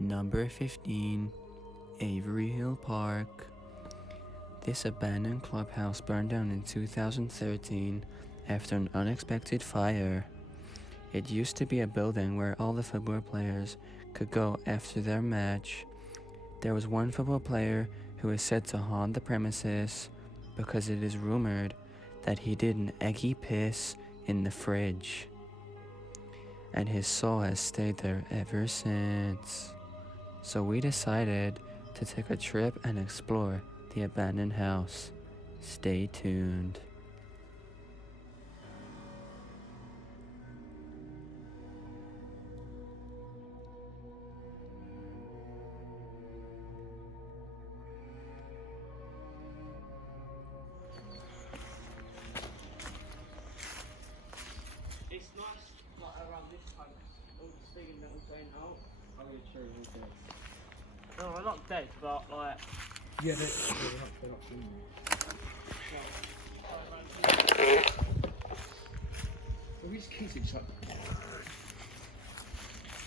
Number 15, Avery Hill Park. This abandoned clubhouse burned down in 2013 after an unexpected fire. It used to be a building where all the football players could go after their match. There was one football player who is said to haunt the premises because it is rumored that he did an eggy piss in the fridge, and his soul has stayed there ever since. So we decided to take a trip and explore the abandoned house. Stay tuned. It's nice, like around this time, all the steam that was going out. I'm going to show you this. No, they're not dead, but like. Yeah, they're not doing it. We just keep it shut.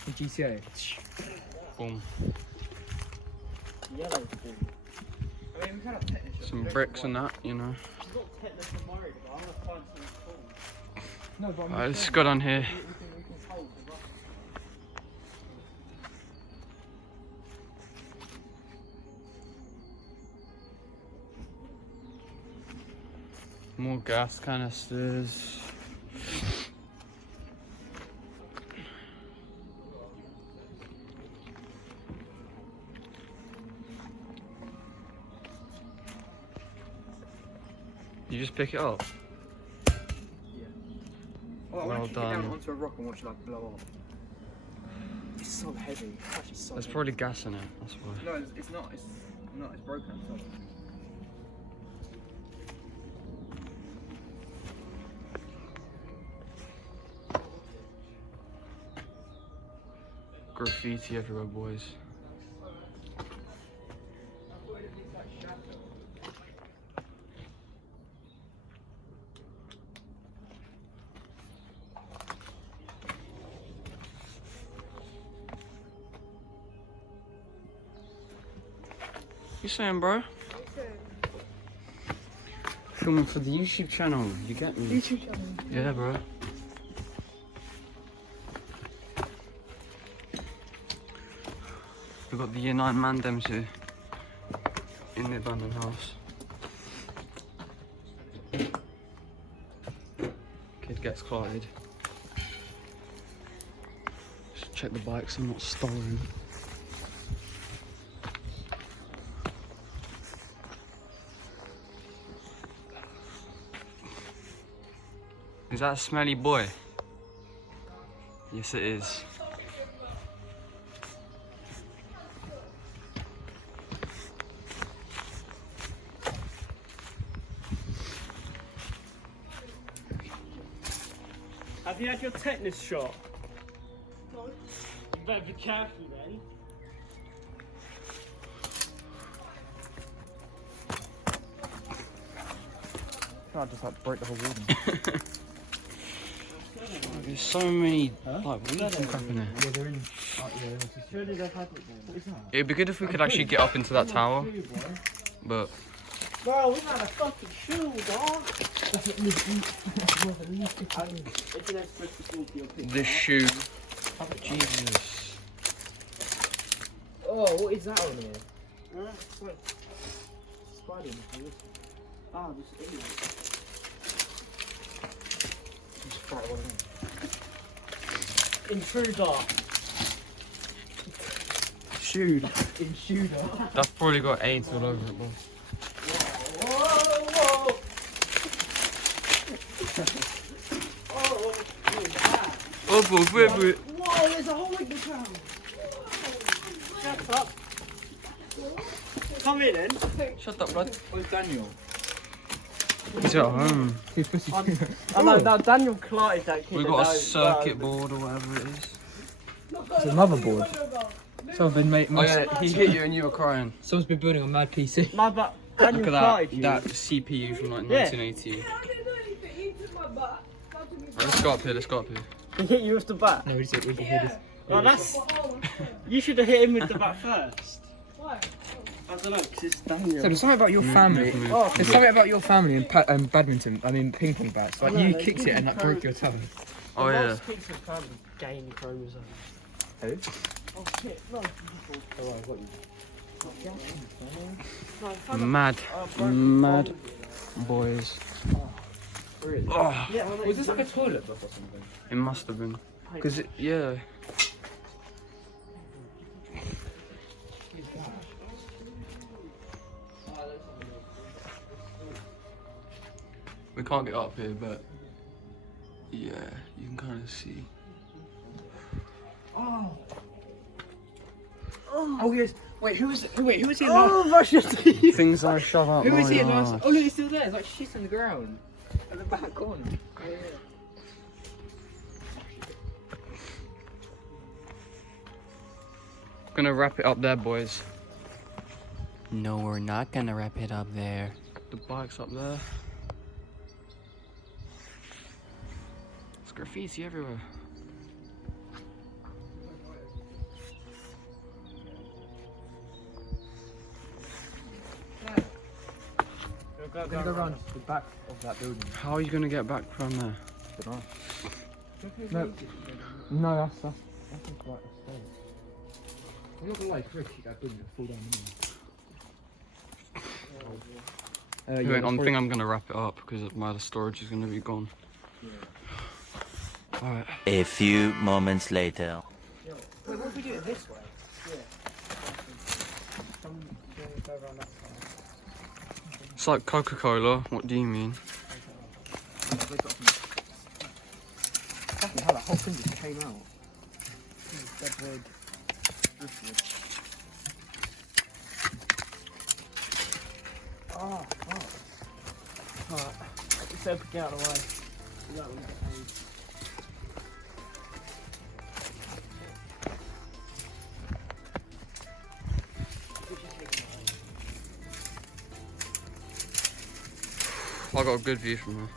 The GTA. Boom. Yellow thing. I mean, we kind of technical. Some bricks and that, you know. It's not tetanus and worried, but I want to find something cool. No, but Alright, let's go down here. We can hold the rock. More gas canisters. You just pick it up? Yeah. Oh, I Well want to kick it done. down onto a rock and watch it like blow off. It's so heavy. It's actually so There's heavy. probably gas in it, that's why. No, it's not. It's not. It's broken. It's not. Graffiti everywhere, boys. You saying, bro? Filming for the YouTube channel, you get me? YouTube channel. Yeah, bro. We've got the Year 9 mandems here in the abandoned house. Kid gets clotted. Just check the bikes are not stolen. Is that a smelly boy? Yes, it is. Have you had your tetanus shot? No. You better be careful then. Can't just like break the whole wall. There's so many like weeds and crap in there. Yeah, they're in. Surely they've had it then. What is that? It'd be good if we could actually get up into that tower, but Bro, we had a fucking shoe, dog. It's an extra to your picture. this shoe, Jesus. Oh, what is that on here? Wait. Spider in the house. Ah, this is it. Just fry one in. Intruder. Shoot. Intruder. That's probably got AIDS all over it, bro. Whoa, whoa. Oh, what is that? Oh, wait. Whoa, there's a hole in the ground. Shut up. Come in then. Shut up, bro. Where's Daniel? He's at home. He's pussy. I know, now Daniel Clark is that kid. We've got a circuit board or whatever it is. It's a motherboard. Someone's been making. Oh yeah, he hit you and you were crying. Someone's been building a mad PC. No, but Daniel Look at Clark that CPU from like Yeah. 1980. Right, let's go up here, He hit you with the bat. No, we just hit his. Oh, that's... You should have hit him with the bat first. Why? I don't know, because it's Daniel. So there's something about your family. There's something about your family and badminton. I mean, ping pong bats. Like you kicked it and that broke your toe. Oh yeah. Most kids have kind of gained chromosomes. Who? Oh shit! No. Oh, I've got you. Mad boys. Really? Oh, Yeah, well, Was this like a toilet book or something? it must have been. Cause yeah. We can't get up here, but yeah, you can kind of see. Oh yes. Wait, who was here last? Oh, brush your teeth. Things I shove out. Who was my here last? arse. Oh look, it's still there. It's like shit on the ground at the back corner. Gonna wrap it up there, boys. No, we're not gonna wrap it up there. The bike's up there. There's graffiti everywhere. We're gonna go around the back of that building. How are you gonna get back from there? No, that's quite a stone. I'm not gonna lie, it's risky that building will fall down anyway. Wait, I think I'm gonna wrap it up because my storage is gonna be gone. Yeah. Alright. A few moments later. Wait, what if we do it this way? Go around that side. It's like Coca-Cola. What do you mean? Fucking hell, that whole thing just came out. Dead wood. Driftwood. Oh, fuck. Alright, let's get out of the way. That one's behind. I got a good view from here.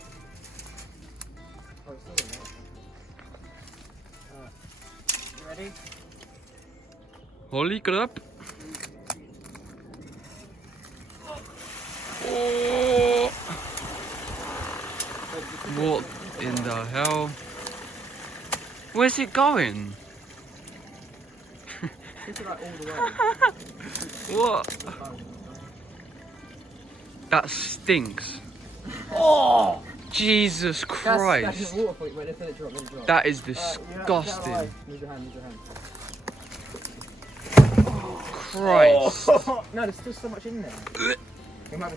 You ready? Holy crap! Oh. What in the hell? Where's it going? It's like all the way. What? That stinks. Oh! Jesus That's Christ. the water point. Wait, let it drop, let it drop. That is Get out of disgusting. the way. Move your hand, move your hand. Christ. No, there's still so much in there. It might be...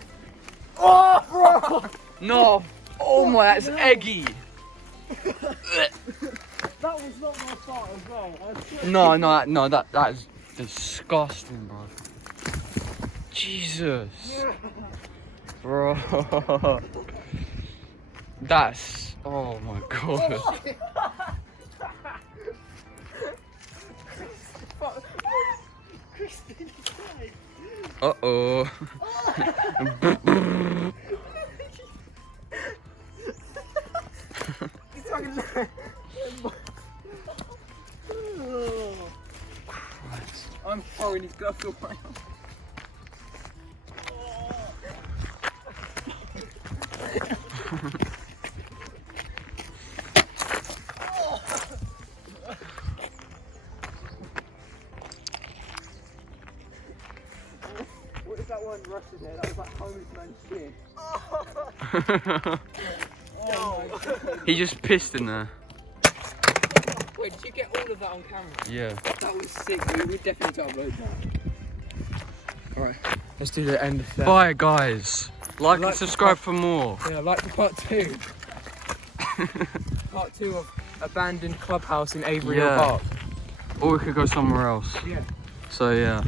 No. Oh my, that's eggy. That was not my fault as well. No, that is disgusting, bro. Jesus. Bro. That's, oh my god. Uh-oh. I'm throwing his gloves away. What if that one rushed in there? That was like homeless man shit. He just pissed in there. Wait, did you get all of that on camera? Yeah. That was sick. We definitely need to upload that. Alright, let's do the end of that. Bye, guys. Like and Like subscribe for more. Yeah, like the part 2. Part 2 of abandoned clubhouse in Avery Hill Yeah. Park. Or we could go somewhere else. Yeah. So, yeah.